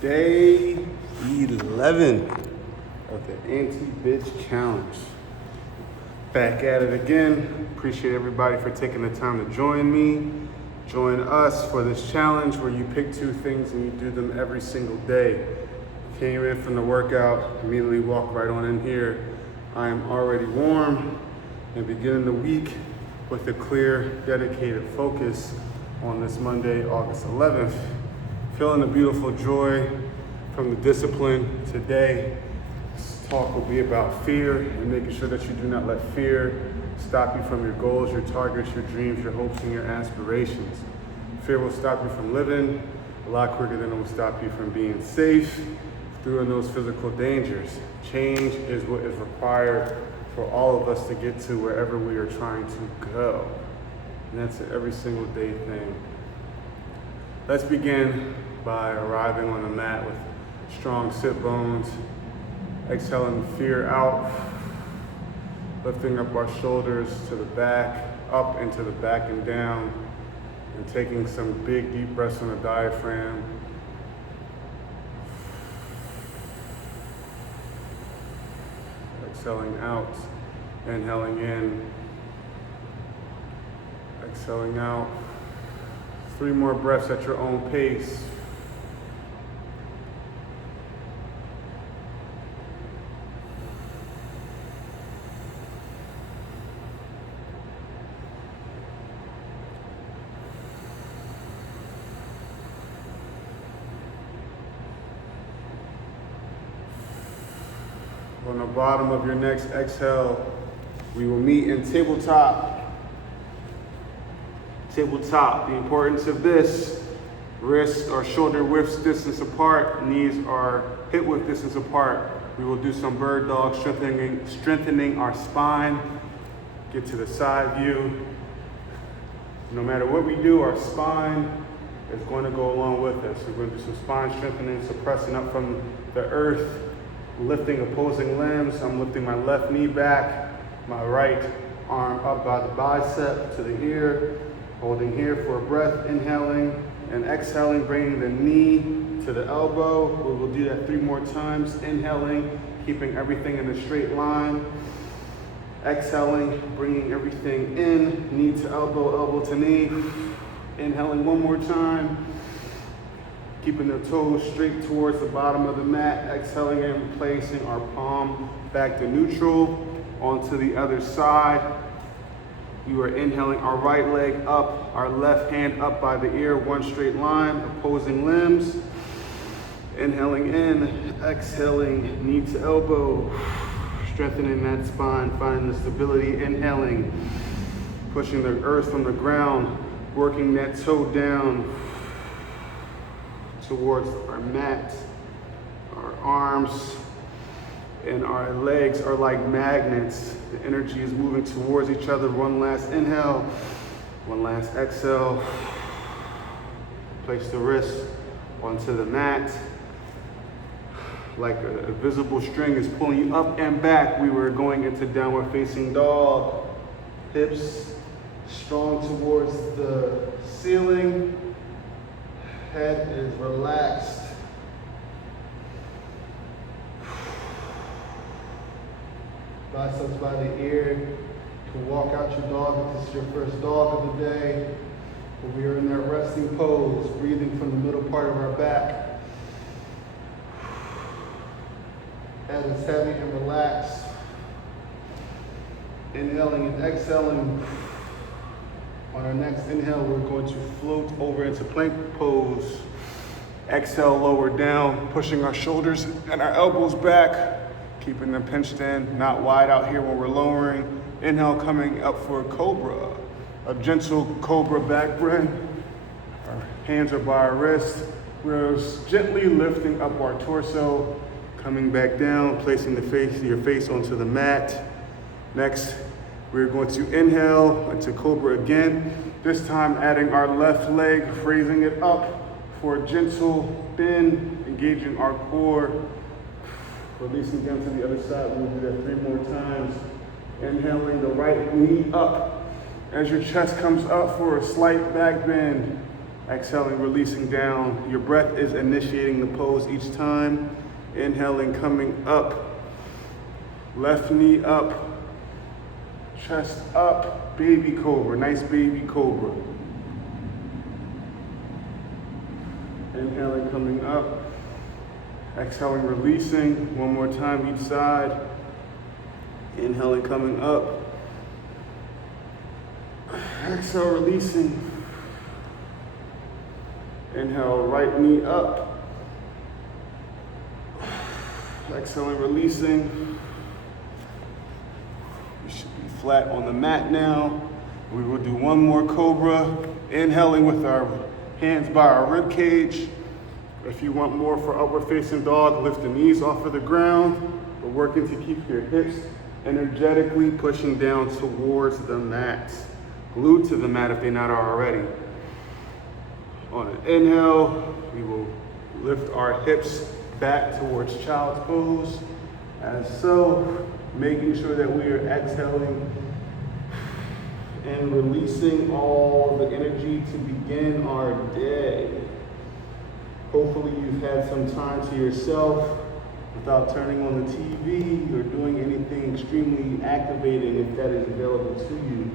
Day 11 of the Anti-Bitch Challenge. Back at it again. Appreciate everybody for taking the time to join me. Join us for this challenge where you pick two things and you do them every single day. Came in from the workout, immediately walk right on in here. I am already warm and beginning the week with a clear, dedicated focus on this Monday, August 11th. Feeling the beautiful joy from the discipline today. This talk will be about fear and making sure that you do not let fear stop you from your goals, your targets, your dreams, your hopes, and your aspirations. Fear will stop you from living a lot quicker than it will stop you from being safe through those physical dangers. Change is what is required for all of us to get to wherever we are trying to go. And that's an every single day thing. Let's begin by arriving on the mat with strong sit bones, exhaling fear out, lifting up our shoulders to the back, up into the back and down, and taking some big deep breaths on the diaphragm. Exhaling out, inhaling in, exhaling out. 3 more breaths at your own pace. On the bottom of your next exhale, we will meet in tabletop. Tabletop, the importance of this: wrists are shoulder width distance apart, knees are hip width distance apart. We will do some bird dog, strengthening our spine. Get to the side view. No matter what we do, our spine is going to go along with us. We're going to do some spine strengthening, suppressing up from the earth, lifting opposing limbs. I'm lifting my left knee back, my right arm up by the bicep to the ear. Holding here for a breath, inhaling and exhaling, bringing the knee to the elbow. We will do that 3 more times. Inhaling, keeping everything in a straight line. Exhaling, bringing everything in, knee to elbow, elbow to knee. Inhaling 1 more time. Keeping the toes straight towards the bottom of the mat. Exhaling and placing our palm back to neutral onto the other side. You are inhaling our right leg up, our left hand up by the ear, 1 straight line, opposing limbs. Inhaling in, exhaling, knee to elbow, strengthening that spine, finding the stability. Inhaling, pushing the earth from the ground, working that toe down towards our mat. Our arms and our legs are like magnets. The energy is moving towards each other. 1 last inhale, 1 last exhale. Place the wrist onto the mat. Like a visible string is pulling you up and back. We were going into downward facing dog. Hips strong towards the ceiling. Head is relaxed. Biceps by the ear. You can walk out your dog if this is your first dog of the day. But we are in that resting pose, breathing from the middle part of our back. Head is heavy and relaxed. Inhaling and exhaling. On our next inhale, we're going to float over into plank pose. Exhale, lower down, pushing our shoulders and our elbows back. Keeping them pinched in, not wide out here when we're lowering. Inhale, coming up for a cobra. A gentle cobra back bend. Our hands are by our wrists. We're gently lifting up our torso, coming back down, placing your face onto the mat. Next, we're going to inhale into cobra again. This time adding our left leg, raising it up for a gentle bend, engaging our core. Releasing down to the other side. We'll do that 3 more times. Inhaling the right knee up as your chest comes up for a slight back bend. Exhaling, releasing down. Your breath is initiating the pose each time. Inhaling, coming up. Left knee up. Chest up. Baby cobra. Nice baby cobra. Inhaling, coming up. Exhaling, releasing. One more time each side. Inhaling, coming up. Exhale, releasing. Inhale, right knee up. Exhaling, releasing. We should be flat on the mat now. We will do one more cobra. Inhaling with our hands by our rib cage. If you want more for upward facing dog, lift the knees off of the ground. We're working to keep your hips energetically pushing down towards the mat. Glued to the mat if they're not already. On an inhale, we will lift our hips back towards child's pose. As so, making sure that we are exhaling and releasing all the energy to begin our day. Hopefully you've had some time to yourself without turning on the TV or doing anything extremely activating if that is available to you.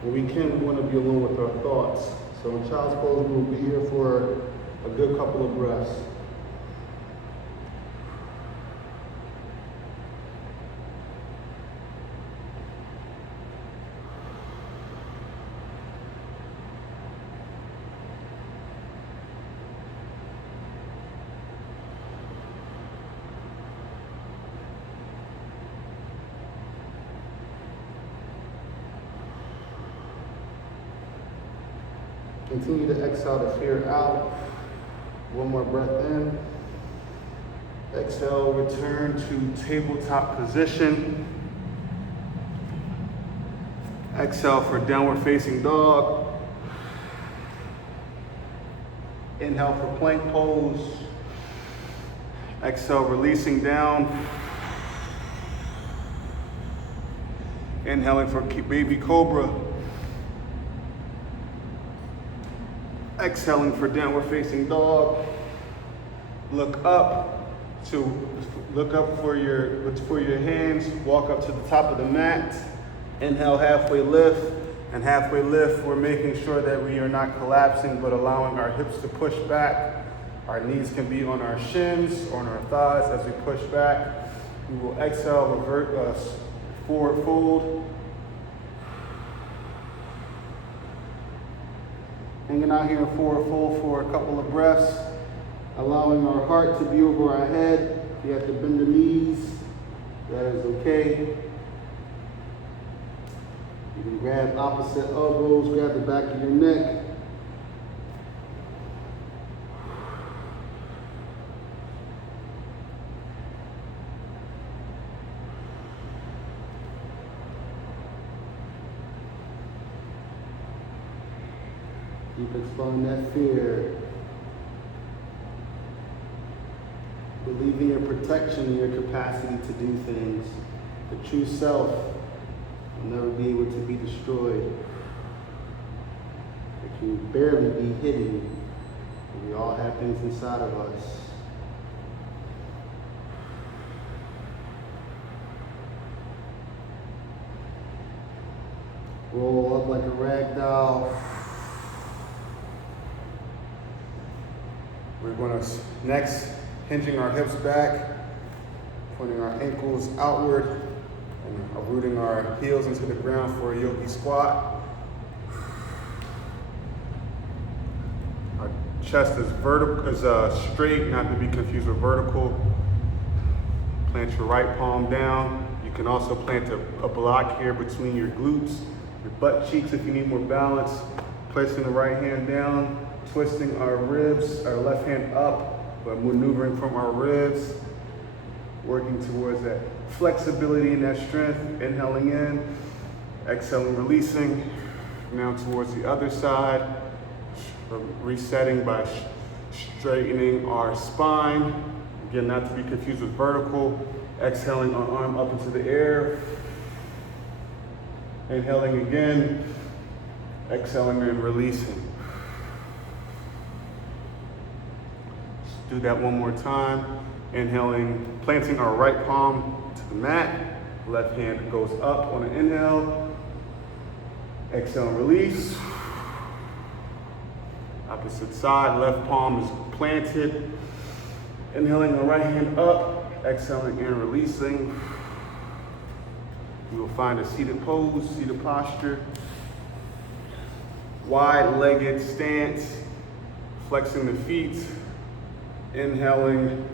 When we want to be alone with our thoughts. So in child's pose, we'll be here for a good couple of breaths. Continue to exhale the fear out. One more breath in. Exhale, return to tabletop position. Exhale for downward facing dog. Inhale for plank pose. Exhale, releasing down. Inhaling for baby cobra. Exhaling for downward facing dog. Look up for your hands. Walk up to the top of the mat. Inhale, halfway lift. And halfway lift, we're making sure that we are not collapsing, but allowing our hips to push back. Our knees can be on our shins, on our thighs as we push back. We will exhale, revert us forward fold. Hanging out here in forward fold for a couple of breaths, allowing our heart to be over our head. If you have to bend the knees, that is okay. You can grab opposite elbows, grab the back of your neck. Keep exploring that fear. Believing in protection and your capacity to do things. The true self will never be able to be destroyed. It can barely be hidden. We all have things inside of us. Roll up like a rag doll. We're going to next hinging our hips back, pointing our ankles outward, and rooting our heels into the ground for a yogi squat. Our chest is straight, not to be confused with vertical. Plant your right palm down. You can also plant a block here between your glutes, your butt cheeks if you need more balance. Placing the right hand down. Twisting our ribs, our left hand up, but maneuvering from our ribs, working towards that flexibility and that strength. Inhaling in, exhaling, releasing. Now towards the other side, resetting by straightening our spine. Again, not to be confused with vertical. Exhaling our arm up into the air. Inhaling again, exhaling and releasing. do that one more time. Inhaling, planting our right palm to the mat. Left hand goes up on an inhale. Exhale and release. Opposite side, left palm is planted. Inhaling the right hand up, exhaling and releasing. You will find a seated pose, seated posture. Wide-legged stance, flexing the feet, inhaling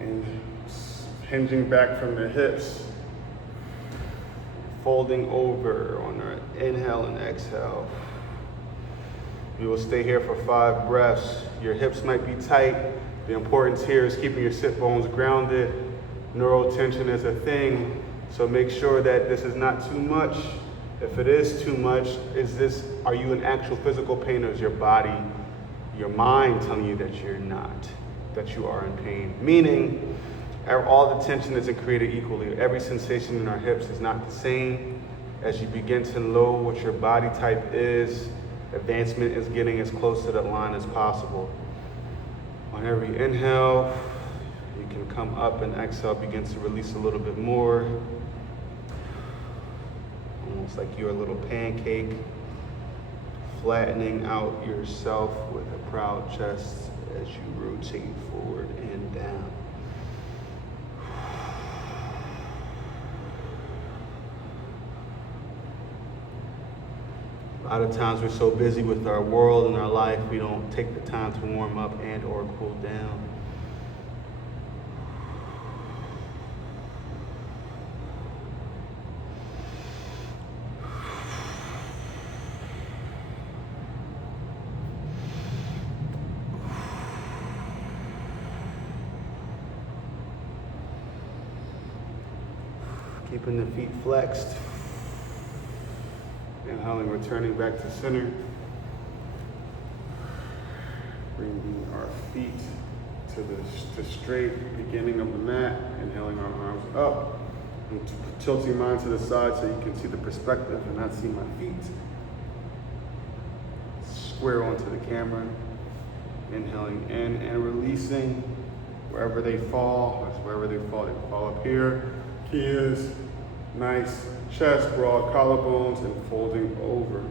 and hinging back from the hips. Folding over on our inhale and exhale. We will stay here for 5 breaths. Your hips might be tight. The importance here is keeping your sit bones grounded. Neural tension is a thing, so make sure that this is not too much. If it is too much, are you in actual physical pain, or is your body, your mind telling you that you're not, that you are in pain? Meaning, all the tension isn't created equally. Every sensation in our hips is not the same. As you begin to know what your body type is, advancement is getting as close to that line as possible. On every inhale, you can come up, and exhale begins to release a little bit more. Almost like you're a little pancake, flattening out yourself with a proud chest as you rotate forward and down. A lot of times we're so busy with our world and our life, we don't take the time to warm up and or cool down. Keeping the feet flexed. Inhaling, returning back to center. Bringing our feet to straight beginning of the mat. Inhaling our arms up. And tilting mine to the side so you can see the perspective and not see my feet. Square onto the camera. Inhaling in and releasing. Wherever they fall, they fall up here. Key is nice chest, broad collarbones, and folding over.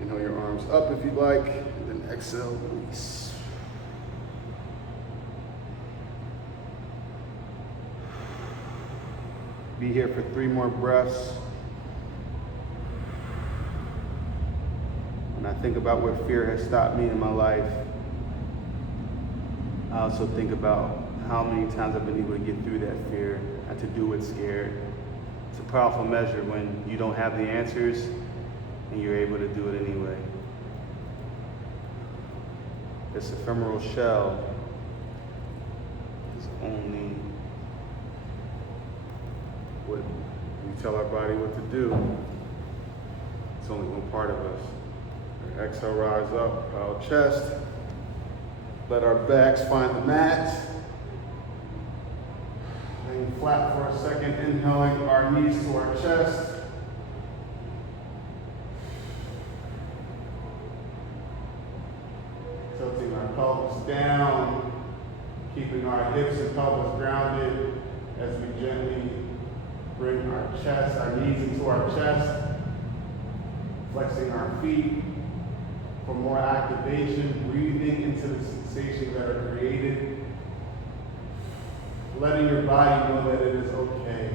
Inhale your arms up if you like, and then exhale, release. Be here for 3 more breaths. When I think about where fear has stopped me in my life, I also think about how many times I've been able to get through that fear, not to do it scared. It's a powerful measure when you don't have the answers and you're able to do it anyway. This ephemeral shell is only what we tell our body what to do. It's only one part of us. Exhale, rise up, proud chest. Let our backs find the mat. Laying flat for a second, inhaling our knees to our chest. Tilting our pelvis down, keeping our hips and pelvis grounded as we gently bring our chest, our knees into our chest, flexing our feet for more activation, breathing into the sensations that are created. Letting your body know that it is okay.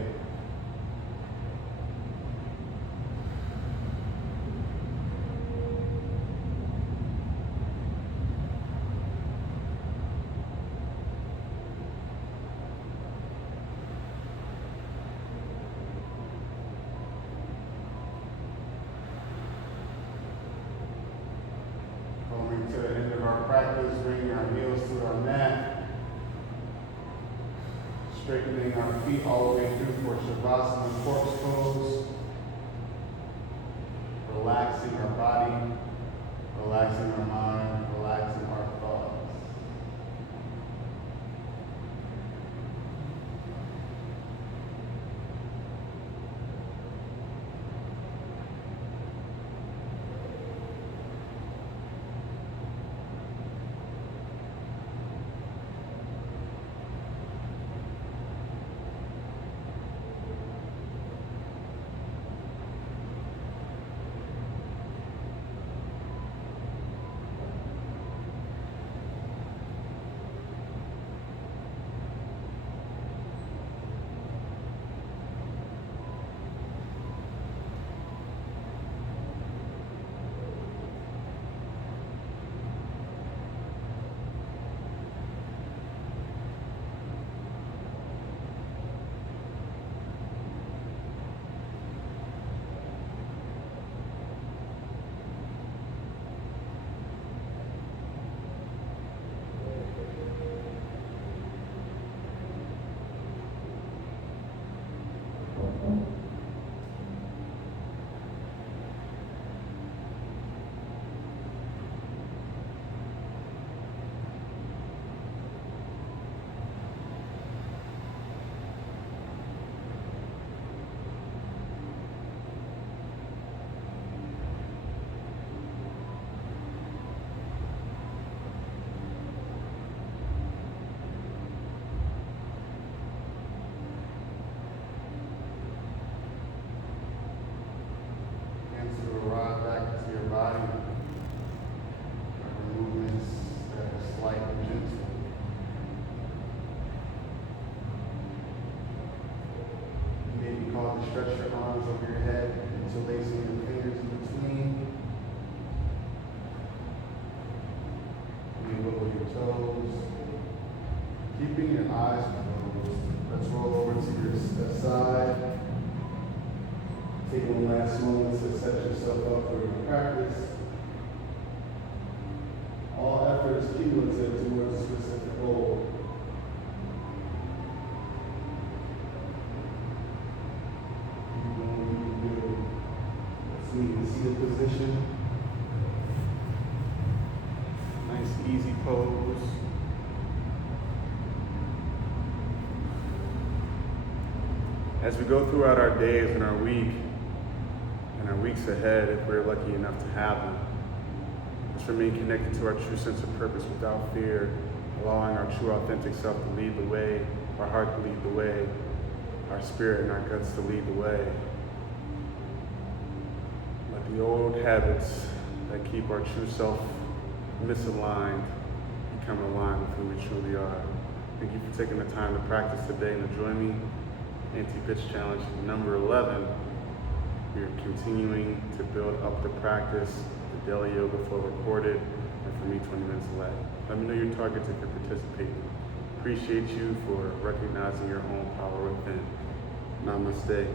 Coming to the end of our practice, bringing our heels to our mat. Straightening our feet all the way through for Shavasana corpse pose. Relaxing our body, relaxing our mind, relaxing our thoughts. stretch your arms over your head, interlacing your fingers in between. You wiggle your toes. Keeping your eyes closed. Let's roll over to your side. Take one last moment to set yourself up for your practice. All effort is cumulative towards a specific goal. Keep doing what you can do. Let's meet in seated position. Nice, easy pose. As we go throughout our days and our week, and our weeks ahead, if we're lucky enough to have them, let's remain connected to our true sense of purpose without fear, allowing our true authentic self to lead the way, our heart to lead the way, our spirit and our guts to lead the way. Let the old habits that keep our true self misaligned become aligned with who we truly are. Thank you for taking the time to practice today and to join me. Anti-pitch challenge number 11. We are continuing to build up the practice, the daily yoga flow recorded, and for me 20 minutes left. Let me know your targets if you're participating. Appreciate you for recognizing your own power within. Namaste.